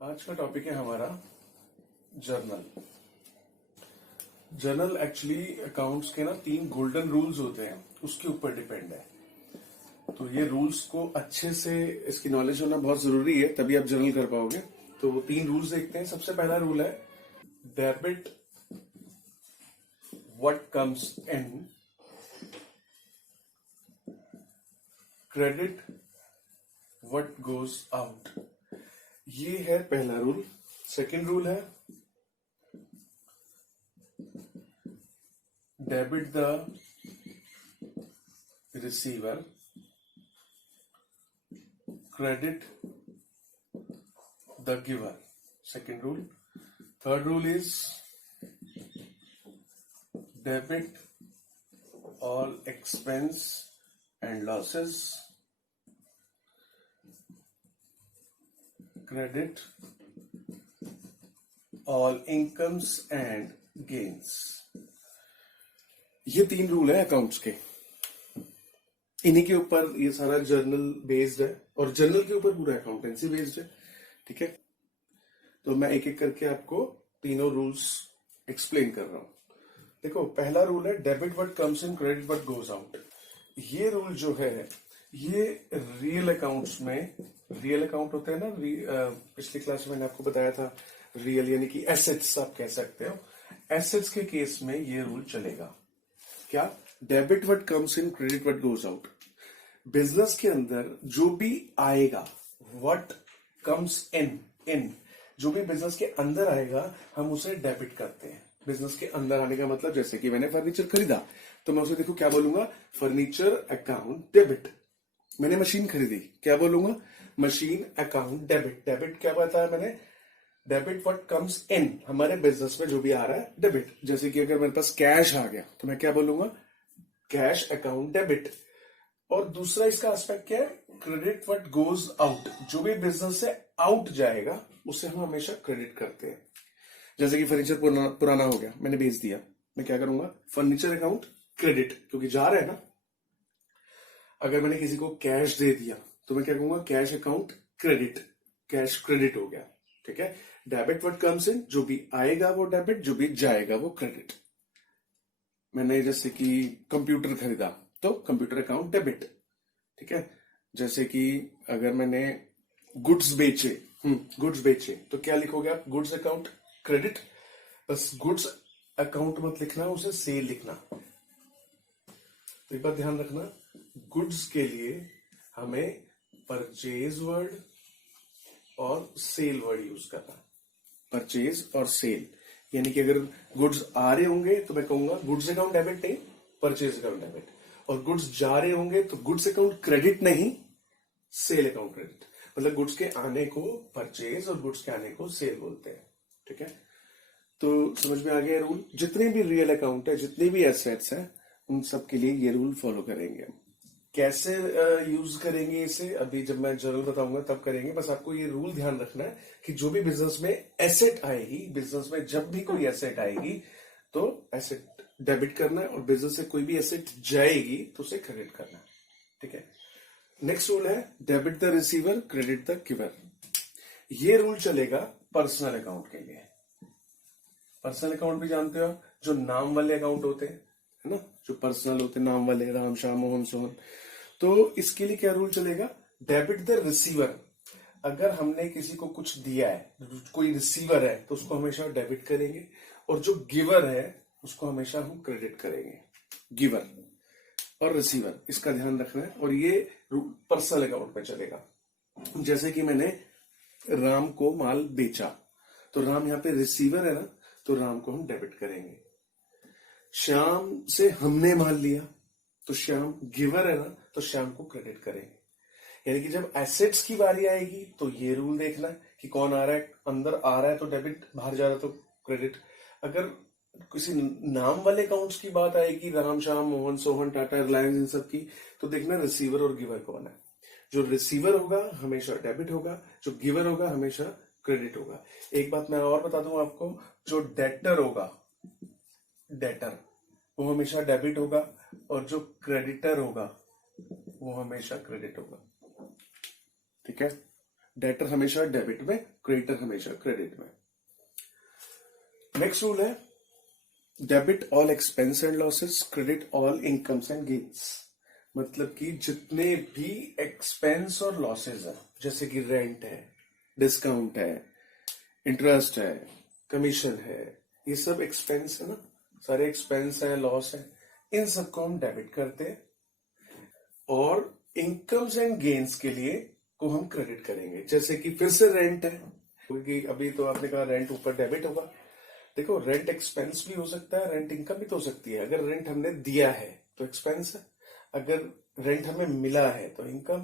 आज का टॉपिक है हमारा जर्नल। जर्नल एक्चुअली अकाउंट्स के ना 3 गोल्डन रूल्स होते हैं, उसके ऊपर डिपेंड है। तो ये रूल्स को अच्छे से इसकी नॉलेज होना बहुत जरूरी है, तभी आप जर्नल कर पाओगे। तो वो 3 रूल्स देखते हैं। सबसे पहला रूल है debit what comes in, credit what goes out. ये है पहला रूल। सेकंड रूल है debit the receiver, credit the giver. Second rule. Third rule is debit all expense and losses, credit all incomes and gains. ये 3 rule है accounts के। इन्हीं के ऊपर ये सारा जर्नल बेस्ड है और जर्नल के ऊपर पूरा अकाउंटेंसी बेस्ड है। ठीक है, तो मैं एक एक करके आपको तीनों रूल्स एक्सप्लेन कर रहा हूं। देखो, पहला रूल है debit what comes in, credit what goes out. ये रूल जो है ये रियल अकाउंट्स में, रियल अकाउंट होते हैं ना, पिछली क्लास में मैंने आपको बताया था रियल यानी कि एसेट्स आप कह सकते हो। एसेट्स के केस में ये रूल चलेगा। क्या? Debit what comes in, credit what goes out. Business के अंदर जो भी आएगा, व्हाट कम्स इन जो भी बिजनेस के अंदर आएगा हम उसे डेबिट करते हैं। बिजनेस के अंदर आने का मतलब, जैसे कि मैंने फर्नीचर खरीदा तो मैं उसे देखो क्या बोलूंगा, फर्नीचर अकाउंट डेबिट। मैंने मशीन खरीदी, क्या बोलूंगा, मशीन अकाउंट डेबिट। डेबिट क्या बताया मैंने, डेबिट व्हाट कम्स इन, हमारे बिजनेस में जो भी आ रहा है डेबिट। जैसे कि अगर मेरे पास कैश आ गया तो मैं क्या बोलूंगा, कैश अकाउंट डेबिट। और दूसरा इसका एस्पेक्ट क्या है, क्रेडिट व्हाट गोज आउट, जो भी बिजनेस से आउट जाएगा उसे हम हमेशा क्रेडिट करते हैं। जैसे कि फर्नीचर पुराना हो गया, मैंने बेच दिया, मैं क्या करूंगा, फर्नीचर अकाउंट क्रेडिट, क्योंकि जा रहा है ना। अगर मैंने किसी को कैश दे दिया तो मैं क्या कहूंगा, cash account credit, cash credit हो गया। ठीक है, डेबिट व्हाट कम्स इन, जो भी आएगा वो डेबिट, जो भी जाएगा वो क्रेडिट। मैंने जैसे कि कंप्यूटर खरीदा तो कंप्यूटर अकाउंट डेबिट। ठीक है, जैसे कि अगर मैंने गुड्स बेचे, गुड्स बेचे तो क्या लिखोगे आप, गुड्स अकाउंट क्रेडिट। बस गुड्स अकाउंट मत लिखना, उसे सेल लिखना। तो एक बात ध्यान रखना, गुड्स के लिए हमें परचेज वर्ड और सेल वर्ड यूज करना। परचेज और सेल, यानी कि अगर गुड्स आ रहे होंगे तो मैं कहूंगा गुड्स अकाउंट डेबिट नहीं, परचेज अकाउंट डेबिट। और गुड्स जा रहे होंगे तो गुड्स अकाउंट क्रेडिट नहीं, सेल अकाउंट क्रेडिट। मतलब गुड्स के आने को परचेज और गुड्स के आने को सेल बोलते हैं। ठीक है, तो समझ में आ गया रूल। जितने भी रियल अकाउंट है, जितने भी एसेट्स हैं, उन सब के लिए ये रूल फॉलो करेंगे। कैसे यूज करेंगे इसे, अभी जब मैं जरूर बताऊंगा तब करेंगे। बस आपको ये रूल ध्यान रखना है कि जो भी बिजनेस में एसेट आएगी, बिजनेस में जब भी कोई एसेट आएगी तो एसेट डेबिट करना है, और बिजनेस से कोई भी एसेट जाएगी तो उसे क्रेडिट करना है। ठीक है, नेक्स्ट रूल है debit the receiver, credit the giver. ये रूल चलेगा पर्सनल अकाउंट के लिए। पर्सनल अकाउंट भी जानते हो आप, जो नाम वाले अकाउंट होते हैं, है ना, जो पर्सनल होते हैं, नाम वाले, राम श्याम मोहन सोहन। तो इसके लिए क्या रूल चलेगा, डेबिट द रिसीवर। अगर हमने किसी को कुछ दिया है, कोई रिसीवर है, तो उसको हमेशा डेबिट करेंगे, और जो गिवर है उसको हमेशा हम क्रेडिट करेंगे। गिवर और रिसीवर, इसका ध्यान रखना है। और ये पर्सनल अकाउंट में चलेगा। जैसे कि मैंने राम को माल बेचा, तो राम यहाँ पे रिसीवर है ना, तो राम को हम डेबिट करेंगे। श्याम से हमने माल लिया तो श्याम गिवर है ना, तो श्याम को क्रेडिट करेंगे। यानी कि जब एसेट्स की बारी आएगी तो ये रूल देखना है कि कौन आ रहा है, अंदर आ रहा है तो डेबिट, बाहर जा रहा है तो क्रेडिट। अगर किसी नाम वाले अकाउंट्स की बात आएगी, राम श्याम मोहन सोहन टाटा रिलायंस इन सब की, तो देखना रिसीवर और गिवर कौन है। जो रिसीवर होगा हमेशा डेबिट होगा, जो गिवर होगा हमेशा क्रेडिट होगा। एक बात मैं और बता दूं आपको, जो डेटर होगा, डेटर वो हमेशा डेबिट होगा, और जो क्रेडिटर होगा वो हमेशा क्रेडिट होगा। ठीक है, डेटर हमेशा डेबिट में, क्रेडिटर हमेशा क्रेडिट में। नेक्स्ट रूल है debit all expense and losses, credit all incomes and gains. मतलब कि जितने भी एक्सपेंस और लॉसेस है, जैसे कि रेंट है, डिस्काउंट है, इंटरेस्ट है, कमीशन है, ये सब एक्सपेंस है ना, सारे एक्सपेंस है, लॉस है, इन सबको हम डेबिट करते हैं। और इनकम्स एंड गेन्स के लिए को हम क्रेडिट करेंगे। जैसे कि फिर से रेंट है, क्योंकि अभी तो आपने कहा रेंट ऊपर डेबिट होगा। देखो रेंट एक्सपेंस भी हो सकता है, रेंट इनकम भी तो हो सकती है। अगर रेंट हमने दिया है तो एक्सपेंस है, अगर रेंट हमें मिला है तो इनकम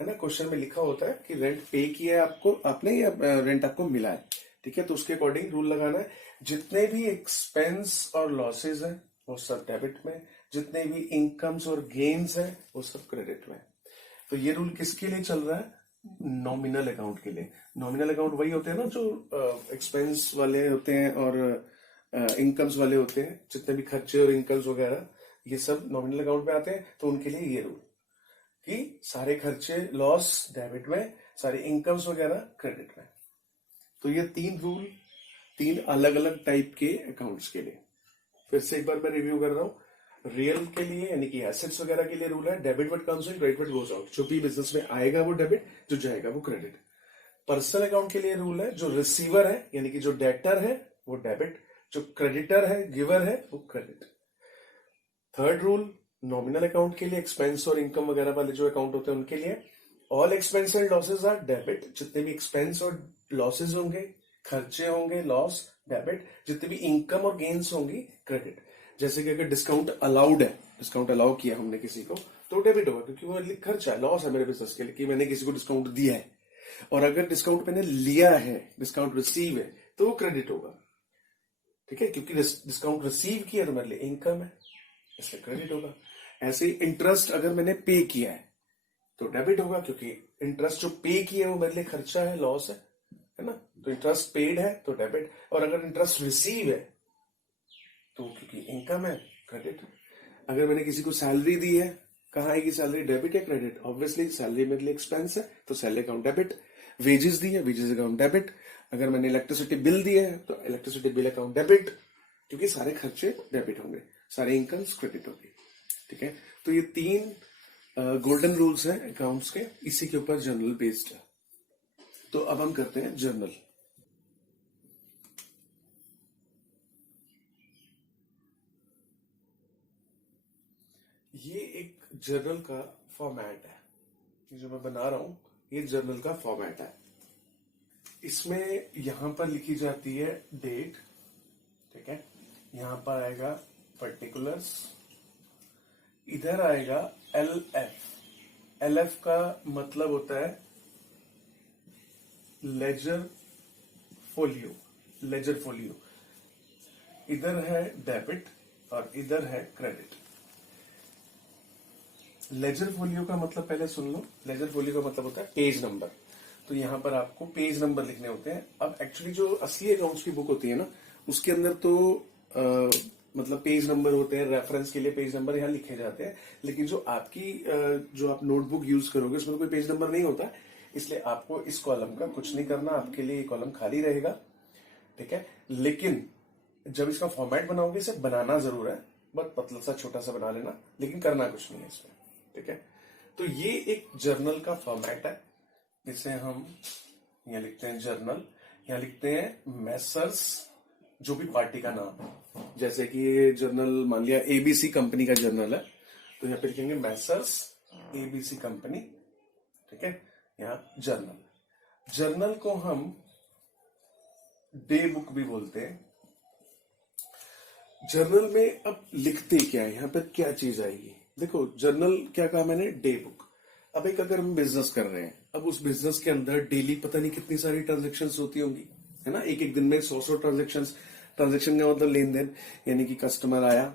है ना। क्वेश्चन में लिखा होता है कि रेंट पे किया है आपको आपने या रेंट आपको मिला है, ठीक है। तो उसके अकॉर्डिंग रूल लगाना है, जितने भी एक्सपेंस और लॉसेज है वो सब डेबिट में, जितने भी इनकम्स और गेन्स है वो सब क्रेडिट में। तो ये रूल किसके लिए चल रहा है? नॉमिनल अकाउंट के लिए। नॉमिनल अकाउंट वही होते हैं ना जो एक्सपेंस वाले होते हैं और इनकम्स वाले होते हैं, जितने भी खर्चे और इनकम्स वगैरह ये सब नॉमिनल अकाउंट में आते हैं। तो उनके लिए ये रूल कि सारे खर्चे लॉस डेबिट में, सारे इनकम्स वगैरह क्रेडिट में। तो ये तीन रूल, तीन अलग अलग टाइप के अकाउंट्स के लिए। फिर से एक बार मैं रिव्यू कर रहा हूं। रियल के लिए यानी कि एसेट्स वगैरह के लिए रूल है debit what comes in, credit what goes out. जो भी बिजनेस में आएगा वो डेबिट, जो जाएगा वो क्रेडिट। पर्सनल अकाउंट के लिए रूल है जो रिसीवर है यानी कि जो डेटर है वो डेबिट, जो क्रेडिटर है गिवर है वो credit. Third rule nominal account के लिए, एक्सपेंस और इनकम वगैरह वाले जो अकाउंट होते हैं उनके लिए all expense and losses are debit. जितने भी एक्सपेंस और लॉसेज होंगे, खर्चे होंगे, लॉस डेबिट। जितने भी इनकम और गेन्स होंगी क्रेडिट। जैसे कि अगर डिस्काउंट अलाउड है, डिस्काउंट अलाउ किया हमने किसी को तो डेबिट होगा, क्योंकि वो खर्चा है, लॉस है मेरे बिजनेस के लिए कि मैंने किसी को डिस्काउंट दिया है। और अगर डिस्काउंट मैंने लिया है, डिस्काउंट रिसीव है, तो वो क्रेडिट होगा, ठीक है। क्योंकि डिस्काउंट रिसीव किया तो मेरे लिए इनकम है, इसलिए क्रेडिट होगा। ऐसे ही इंटरेस्ट अगर मैंने पे किया है तो डेबिट होगा, क्योंकि इंटरेस्ट जो पे किया है वो मेरे लिए खर्चा है, लॉस है ना। तो इंटरेस्ट पेड है तो डेबिट। और अगर इंटरेस्ट रिसीव है तो क्योंकि इनकम है, क्रेडिट। अगर मैंने किसी को सैलरी दी है, कहाँ आएगी सैलरी, डेबिट या क्रेडिट? ऑब्वियसली सैलरी मेरे लिए एक्सपेंस है तो सैलरी अकाउंट डेबिट। वेजेस दी है, वेजेस अकाउंट डेबिट। अगर मैंने इलेक्ट्रिसिटी बिल दिए है तो इलेक्ट्रिसिटी बिल अकाउंट डेबिट, क्योंकि सारे खर्चे डेबिट होंगे, सारे इनकम्स क्रेडिट होगी, ठीक है। तो ये तीन गोल्डन रूल्स हैं अकाउंट्स के, इसी के ऊपर जर्नल बेस्ड है। तो अब हम करते हैं जर्नल। ये एक जर्नल का फॉर्मेट है, ये जो मैं बना रहा हूं ये जर्नल का फॉर्मेट है। इसमें यहां पर लिखी जाती है डेट, ठीक है। यहां पर आएगा पर्टिकुलर्स, इधर आएगा LF। LF का मतलब होता है लेजर फोलियो, लेजर फोलियो। इधर है डेबिट और इधर है क्रेडिट। लेजर फोलियो का मतलब पहले सुन लो। लेजर फोलियो का मतलब होता है पेज नंबर। तो यहां पर आपको पेज नंबर लिखने होते हैं। अब एक्चुअली जो असली अकाउंट्स की बुक होती है ना, उसके अंदर तो मतलब पेज नंबर होते हैं, रेफरेंस के लिए पेज नंबर यहाँ लिखे जाते हैं। लेकिन जो आपकी जो आप नोटबुक यूज करोगे उसमें कोई पेज नंबर नहीं होता, इसलिए आपको इस कॉलम का कुछ नहीं करना, आपके लिए ये कॉलम खाली रहेगा, ठीक है। लेकिन जब इसका फॉर्मेट बनाओगे, इसे बनाना जरूर है, बहुत पतला सा छोटा सा बना लेना, लेकिन करना कुछ नहीं है इसमें, ठीक है। तो ये एक जर्नल का फॉर्मेट है। इसे हम यहाँ लिखते हैं जर्नल, यहाँ लिखते हैं मैसर्स, जो भी पार्टी का नाम है। जैसे कि ये जर्नल मान लिया ABC कंपनी का जर्नल है, तो यहाँ पे लिखेंगे मैसर्स ABC कंपनी, ठीक है। यहाँ जर्नल, जर्नल को हम डे बुक भी बोलते हैं। जर्नल में अब लिखते क्या है, यहाँ पर क्या चीज आएगी? देखो जर्नल क्या कहा मैंने, डे बुक। अब एक अगर हम बिजनेस कर रहे हैं, अब उस बिजनेस के अंदर डेली पता नहीं कितनी सारी ट्रांजेक्शन्स होती होंगी, है ना। एक एक दिन में 100 ट्रांजेक्शन्स। ट्रांजेक्शन का मतलब लेन देन, यानी कि कस्टमर आया,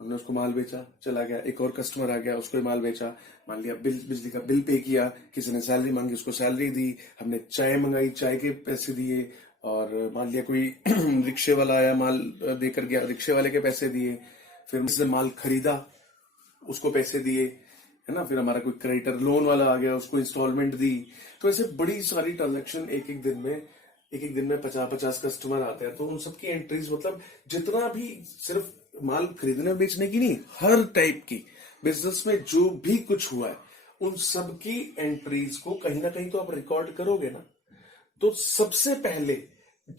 हमने उसको माल बेचा, चला गया, एक और कस्टमर आ गया, उसको माल बेचा, मान लिया बिजली का बिल पे किया, किसी ने सैलरी मांगी, उसको सैलरी दी, हमने चाय मंगाई, चाय के पैसे दिए, और मान लिया कोई रिक्शे वाला आया, माल देकर गया, रिक्शे वाले के पैसे दिए, फिर उसने माल खरीदा, उसको पैसे दिए, है ना, फिर हमारा कोई क्रेडिटर लोन वाला आ गया, उसको इंस्टॉलमेंट दी। तो ऐसे बड़ी सारी ट्रांजैक्शन एक एक दिन में 50-50 कस्टमर आते हैं, तो उन सबकी एंट्रीज, मतलब जितना भी, सिर्फ माल खरीदने बेचने की नहीं, हर टाइप की बिजनेस में जो भी कुछ हुआ है उन सबकी एंट्रीज को कहीं ना कहीं तो आप रिकॉर्ड करोगे ना। तो सबसे पहले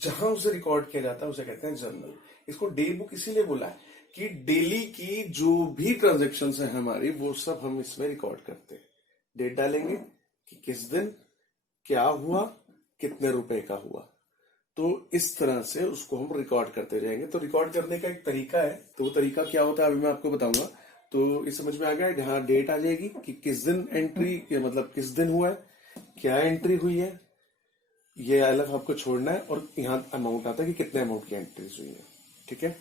जहां उसे रिकॉर्ड किया जाता है उसे कहते हैं जर्नल। इसको डे बुक इसीलिए बोला है कि डेली की जो भी ट्रांजेक्शन है हमारी, वो सब हम इसमें रिकॉर्ड करते हैं। डेट डालेंगे कि किस दिन क्या हुआ, कितने रुपए का हुआ, तो इस तरह से उसको हम रिकॉर्ड करते जाएंगे। तो रिकॉर्ड करने का एक तरीका है, तो वो तरीका क्या होता है अभी मैं आपको बताऊंगा। तो इस समझ में आ गया, जहां डेट आ जाएगी कि किस दिन एंट्री, मतलब किस दिन हुआ है, क्या एंट्री हुई है, ये अलग आपको छोड़ना है, और यहाँ अमाउंट आता है कि कितने अमाउंट की एंट्रीज हुई है। ठीक है।